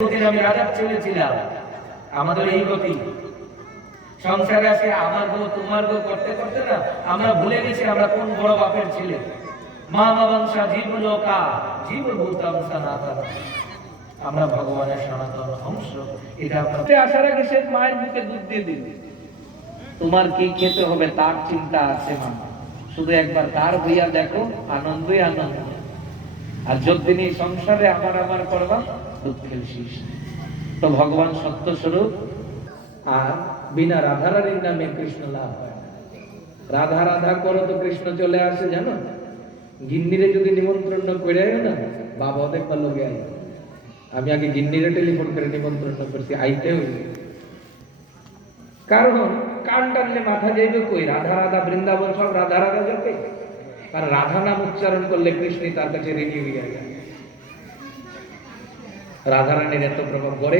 আমি রাজার ছেলে ছিলাম, আমাদের এই গতি। সংসারে আসে আমার গো তোমার গো করতে করতে না আমরা ভুলে গেছি আমরা কোন বড় বাপের ছেলে। মা বাবাংশা জীব লোকা জীব ভূতাং সনাতন, আমরা ভগবানের সনাতন অংশ। এটা আপনাদের আসার আগে সে মায়ের মুখে দুধ দিয়ে দিন, তোমার কি খেতে হবে তার চিন্তা আছে মা, শুধু একবার তার হইয়া দেখো, আনন্দই আনন্দ। আর যতদিন এই সংসারে আমার আমার করবা দুঃখের শীষ। তো ভগবান সত্য স্বরূপ, আর বিনা রাধারানীর নামে কৃষ্ণ লাভ হয় না। রাধা রাধা করো তো কৃষ্ণ চলে আসে, জানো? গিন্নিরে যদি নিমন্ত্রণ করে না, বাবা দেখবা লোকে আই। আমি আগে গিন্নিরে টেলিফোন করে নিমন্ত্রণ করছি, আইতে হইল। কারণ কান টানলে মাথা যাইবে কই, রাধা রাধা বৃন্দাবন সব রাধা রাধা যাবে। কারণ রাধা নাম উচ্চারণ করলে কৃষ্ণ তার কাছে রেগে যায়। রাধারানীর এত প্রভাব গড়ে